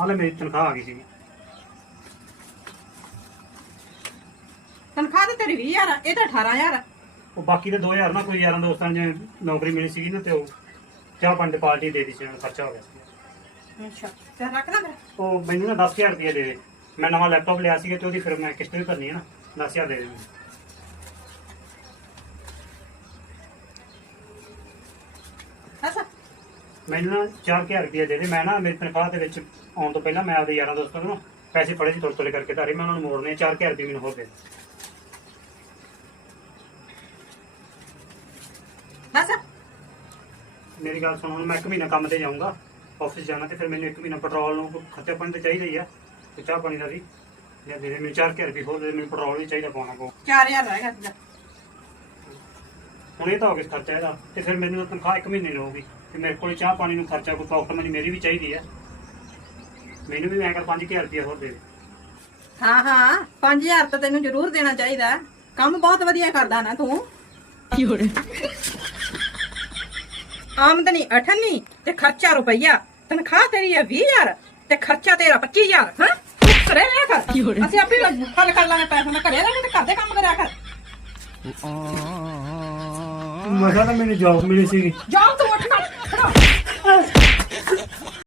ਹਾਲੇ ਮੇਰੀ ਤਨਖਾਹ ਆ ਗਈ ਸੀ ਤਨਖਾਹ ਤੇ ਤੇਰੀ 20000 ਆ ਇਹ ਤਾਂ 18000 ਆ। ਉਹ ਬਾਕੀ ਦੇ 2000 ਨਾ ਕੋਈ ਯਾਰਾਂ ਦੋਸਤਾਂ ਨੇ ਨੌਕਰੀ ਮਿਲੀ ਸੀਗੀ ਨਾ ਤੇ ਉਹ ਚਾਹ ਪੰਜ ਪਾਰਟੀ ਦੇ ਦਿੱਤੀ ਸੀ ਉਹਨਾਂ ਨੂੰ ਖਰਚਾ ਹੋ ਗਿਆ ਸੀ। ਅੱਛਾ ਤੇ ਰੱਖਦਾ ਫਿਰ। ਉਹ ਮੈਨੂੰ ਨਾ 10000 ਰੁਪਏ ਦੇ ਦੇ। ਮੈਂ ਨਵਾਂ ਲੈਪਟਾਪ ਲਿਆ ਸੀਗਾ ਤੇ ਉਹਦੀ ਫਿਰ ਮੈਂ ਕਿਸ਼ਤ ਵੀ ਭਰਨੀ ਹੈ ਨਾ 10000 ਦੇ ਦੇ ਮੈਨੂੰ। ਅੱਛਾ ਮੈਨੂੰ ਨਾ 4000 ਰੁਪਏ ਦੇ ਦੇ ਮੈਂ ਨਾ ਮੇਰੀ ਤਨਖਾਹ ਦੇ ਵਿੱਚ ਆਉਣ ਤੋਂ ਪਹਿਲਾਂ ਮੈਂ ਆਪਦੇ ਯਾਰਾਂ ਦੋਸਤਾਂ ਨੂੰ ਪੈਸੇ ਫੜੇ ਸੀ ਥੋੜੇ ਥੋੜੇ ਕਰਕੇ ਧਾਰੇ ਮੈਂ ਉਹਨਾਂ ਨੂੰ ਮੋੜਨੇ 4000 ਰੁਪਏ ਮੈਨੂੰ ਦੇ ਦੇ ਬਸ। ਮੇਰੀ ਗੱਲ ਸੁਣੋ ਹੁਣ ਮੈਂ ਇੱਕ ਮਹੀਨਾ ਕੰਮ ਤੇ ਜਾਊਂਗਾ ਆਫਿਸ ਜਾਣਾ ਤੇ ਫਿਰ ਮੈਨੂੰ ਇੱਕ ਮਹੀਨਾ ਪੈਟਰੋਲ ਨੂੰ ਖਰਚਾ ਪਾਣੀ ਤੇ ਚਾਹੀਦਾ ਹੀ ਆ ਤੇ ਚਾਹ ਪਾਣੀ ਦਾ ਵੀ। ਜਾਂ ਦੇ ਦੇ ਮੈਨੂੰ 4000 ਰੁਪਏ ਹੋਰ ਦੇ ਮੈਨੂੰ ਪੈਟਰੋਲ ਵੀ ਚਾਹੀਦਾ ਪਾਉਣਾ ਕੋ। 4000 ਰਹਿ ਗਿਆ ਤੇਰਾ। ਹੁਣ ਇਹ ਤਾਂ ਹੋ ਗਿਆ ਖਰਚਾ ਇਹਦਾ ਤੇ ਫਿਰ ਮੈਨੂੰ ਤਨਖਾਹ ਇੱਕ ਮਹੀਨੇ ਦੀ ਰਹੂਗੀ ਤੇ ਮੇਰੇ ਕੋਲ ਚਾਹ ਪਾਣੀ ਨੂੰ ਖਰਚਾ ਕੋਈ ਪਾਕਟ ਮਨੀ ਮੇਰੀ ਵੀ ਚਾਹੀਦੀ ਆ। ਮੈਨੂੰ ਵੀ ਮੈਂ ਕਰ 5000 ਰੁਪਏ ਹੋਰ ਦੇ ਦੇ। ਹਾਂ ਹਾਂ 5000 ਤਾਂ ਤੈਨੂੰ ਜ਼ਰੂਰ ਦੇਣਾ ਚਾਹੀਦਾ। ਹੈ। ਕੰਮ ਬਹੁਤ ਵਧੀਆ ਕਰਦਾ ਨਾ ਤੂੰ। ਆਮਦਨੀ 98 ਤੇ ਖਰਚਾ ਰੁਪਈਆ। ਤਨਖਾਹ ਤੇਰੀ ਹੈ 20000 ਤੇ ਖਰਚਾ ਤੇਰਾ 25000 ਹਾਂ? ਕਰੇ। ਲਿਆ ਕਰ ਅਸੀਂ ਆਪੇ ਹੱਲ ਕਰ ਲਾਂਗੇ ਪੈਸੇ ਮੈਂ ਘਰੇ ਰਹਿਣਾ ਤੇ ਘਰ ਦੇ ਕੰਮ ਕਰਿਆ ਕਰ। ਮਸਾ ਤਾਂ ਮੈਨੂੰ ਜੌਬ ਮਿਲੀ ਸੀਗੀ। ਜਾਓ ਤੂੰ ਉੱਠ